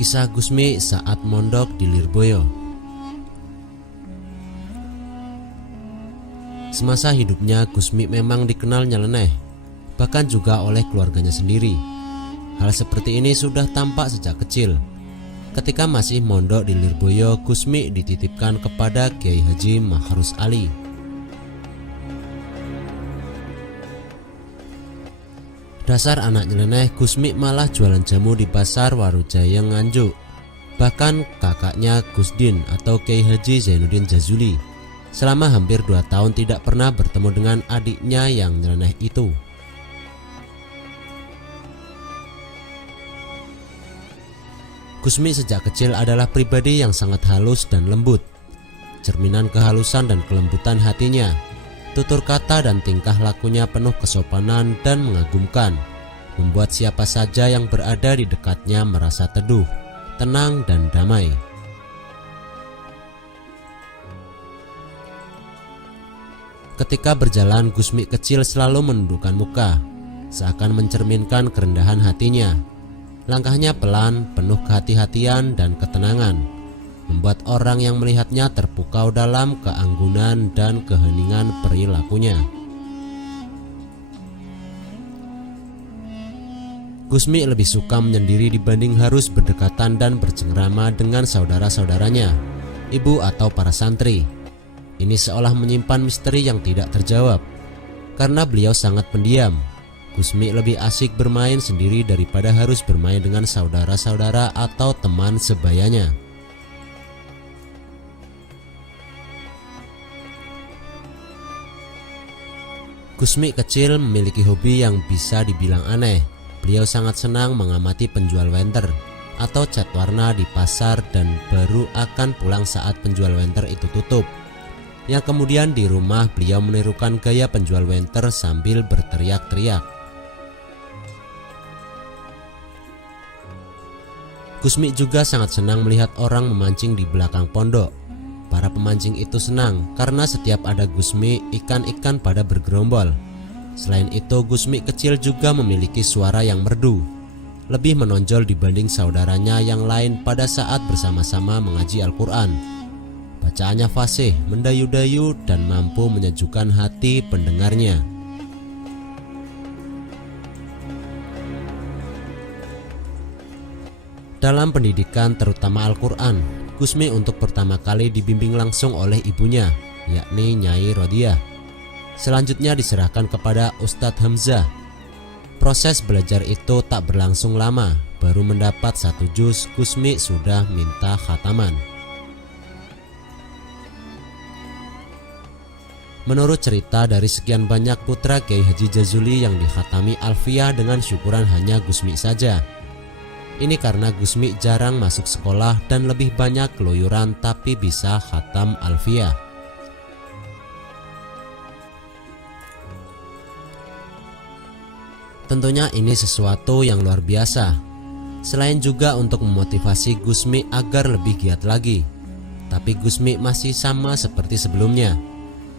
Kisah Gusmi saat mondok di Lirboyo. Semasa hidupnya Gusmi memang dikenal nyeleneh, bahkan juga oleh keluarganya sendiri. Hal seperti ini sudah tampak sejak kecil. Ketika masih mondok di Lirboyo, Gusmi dititipkan kepada Kiai Haji Makhrus Ali. Dasar anak nyeleneh, Gusmi malah jualan jamu di pasar Warujaya Nganjuk. Bahkan kakaknya Gusdin atau Kiai Haji Zainuddin Jazuli selama hampir 2 tahun tidak pernah bertemu dengan adiknya yang nyeleneh itu. Gusmi sejak kecil adalah pribadi yang sangat halus dan lembut, cerminan kehalusan dan kelembutan hatinya. Tutur kata dan tingkah lakunya penuh kesopanan dan mengagumkan, membuat siapa saja yang berada di dekatnya merasa teduh, tenang dan damai. Ketika berjalan, Gusmi kecil selalu menundukkan muka, seakan mencerminkan kerendahan hatinya. Langkahnya pelan, penuh kehati-hatian dan ketenangan, membuat orang yang melihatnya terpukau dalam keanggunan dan keheningan perilakunya. Gusmi lebih suka menyendiri dibanding harus berdekatan dan bercengkrama dengan saudara-saudaranya, ibu atau para santri. Ini seolah menyimpan misteri yang tidak terjawab. Karena beliau sangat pendiam, Gusmi lebih asik bermain sendiri daripada harus bermain dengan saudara-saudara atau teman sebayanya. Gusmi kecil memiliki hobi yang bisa dibilang aneh. Beliau sangat senang mengamati penjual wenter atau cat warna di pasar dan baru akan pulang saat penjual wenter itu tutup. Yang kemudian di rumah beliau menirukan gaya penjual wenter sambil berteriak-teriak. Gusmi juga sangat senang melihat orang memancing di belakang pondok. Para pemancing itu senang karena setiap ada Gusmi, ikan-ikan pada bergerombol. Selain itu, Gusmi kecil juga memiliki suara yang merdu, lebih menonjol dibanding saudaranya yang lain pada saat bersama-sama mengaji Al-Quran. Bacaannya fasih, mendayu-dayu, dan mampu menyejukkan hati pendengarnya. Dalam pendidikan terutama Al-Quran, Gusmi untuk pertama kali dibimbing langsung oleh ibunya, yakni Nyai Rodiah. Selanjutnya diserahkan kepada Ustadz Hamzah. Proses belajar itu tak berlangsung lama, baru mendapat 1 juz, Gusmi sudah minta khataman. Menurut cerita dari sekian banyak putra Kiai Haji Jazuli yang dikhatami Alfiyah dengan syukuran hanya Gusmi saja. Ini karena Gusmi jarang masuk sekolah dan lebih banyak keluyuran tapi bisa khatam Alfiyah. Tentunya ini sesuatu yang luar biasa. Selain juga untuk memotivasi Gusmi agar lebih giat lagi. Tapi Gusmi masih sama seperti sebelumnya.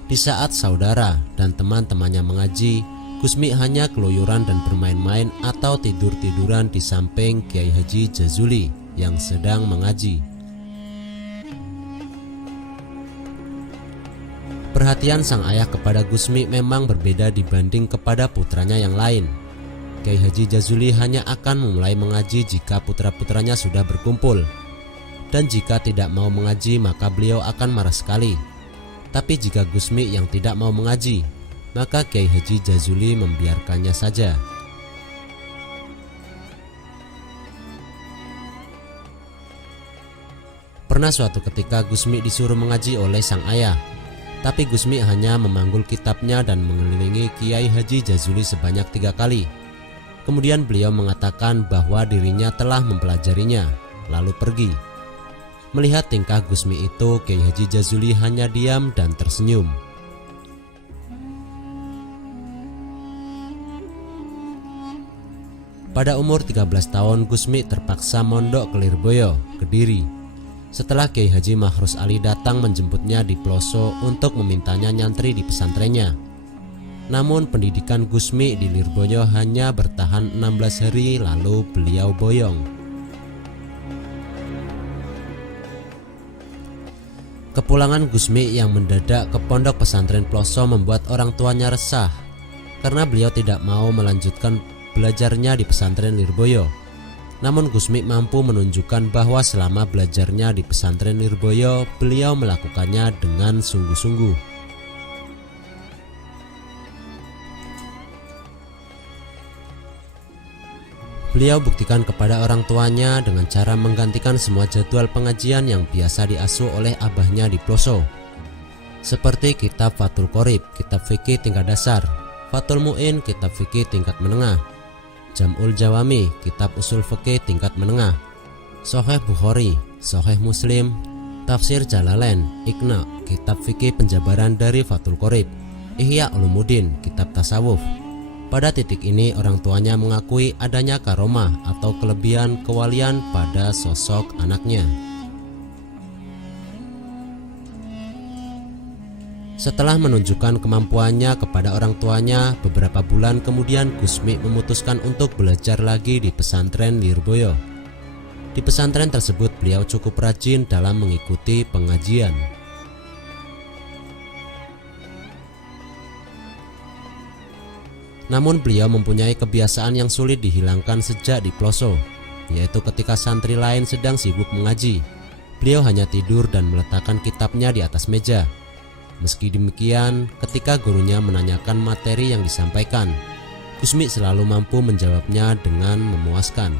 Di saat saudara dan teman-temannya mengaji, Gusmi hanya keluyuran dan bermain-main atau tidur-tiduran di samping Kiai Haji Jazuli yang sedang mengaji. Perhatian sang ayah kepada Gusmi memang berbeda dibanding kepada putranya yang lain. Kiai Haji Jazuli hanya akan memulai mengaji jika putra-putranya sudah berkumpul. Dan jika tidak mau mengaji maka beliau akan marah sekali. Tapi jika Gusmi yang tidak mau mengaji, maka Kiai Haji Jazuli membiarkannya saja. Pernah suatu ketika Gusmi disuruh mengaji oleh sang ayah. Tapi Gusmi hanya memanggul kitabnya dan mengelilingi Kiai Haji Jazuli sebanyak 3 kali. Kemudian beliau mengatakan bahwa dirinya telah mempelajarinya, lalu pergi. Melihat tingkah Gusmi itu, Kiai Haji Jazuli hanya diam dan tersenyum. Pada umur 13 tahun, Gusmi terpaksa mondok ke Lirboyo, Kediri. Setelah Kiai Haji Makhrus Ali datang menjemputnya di Ploso untuk memintanya nyantri di pesantrennya. Namun pendidikan Gusmi di Lirboyo hanya bertahan 16 hari lalu beliau boyong. Kepulangan Gusmi yang mendadak ke pondok pesantren Ploso membuat orang tuanya resah karena beliau tidak mau melanjutkan belajarnya di pesantren Lirboyo. Namun Gusmi mampu menunjukkan bahwa selama belajarnya di pesantren Lirboyo, beliau melakukannya dengan sungguh-sungguh. Beliau buktikan kepada orang tuanya dengan cara menggantikan semua jadwal pengajian yang biasa diasuh oleh abahnya di Ploso, seperti kitab Fathul Qorib, kitab fikih tingkat dasar, Fathul Mu'in, kitab fikih tingkat menengah, Jam'ul Jawami, kitab usul fikih tingkat menengah, Sahih Bukhari, Sahih Muslim, Tafsir Jalalain, Iqna, kitab fikih penjabaran dari Fathul Qorib, Ihya Ulumuddin, kitab tasawuf. Pada titik ini orang tuanya mengakui adanya karomah atau kelebihan kewalian pada sosok anaknya. Setelah menunjukkan kemampuannya kepada orang tuanya, beberapa bulan kemudian Gusmi memutuskan untuk belajar lagi di pesantren Lirboyo. Di pesantren tersebut beliau cukup rajin dalam mengikuti pengajian. Namun beliau mempunyai kebiasaan yang sulit dihilangkan sejak di Ploso, yaitu ketika santri lain sedang sibuk mengaji, beliau hanya tidur dan meletakkan kitabnya di atas meja. Meski demikian, ketika gurunya menanyakan materi yang disampaikan, Gusmi selalu mampu menjawabnya dengan memuaskan.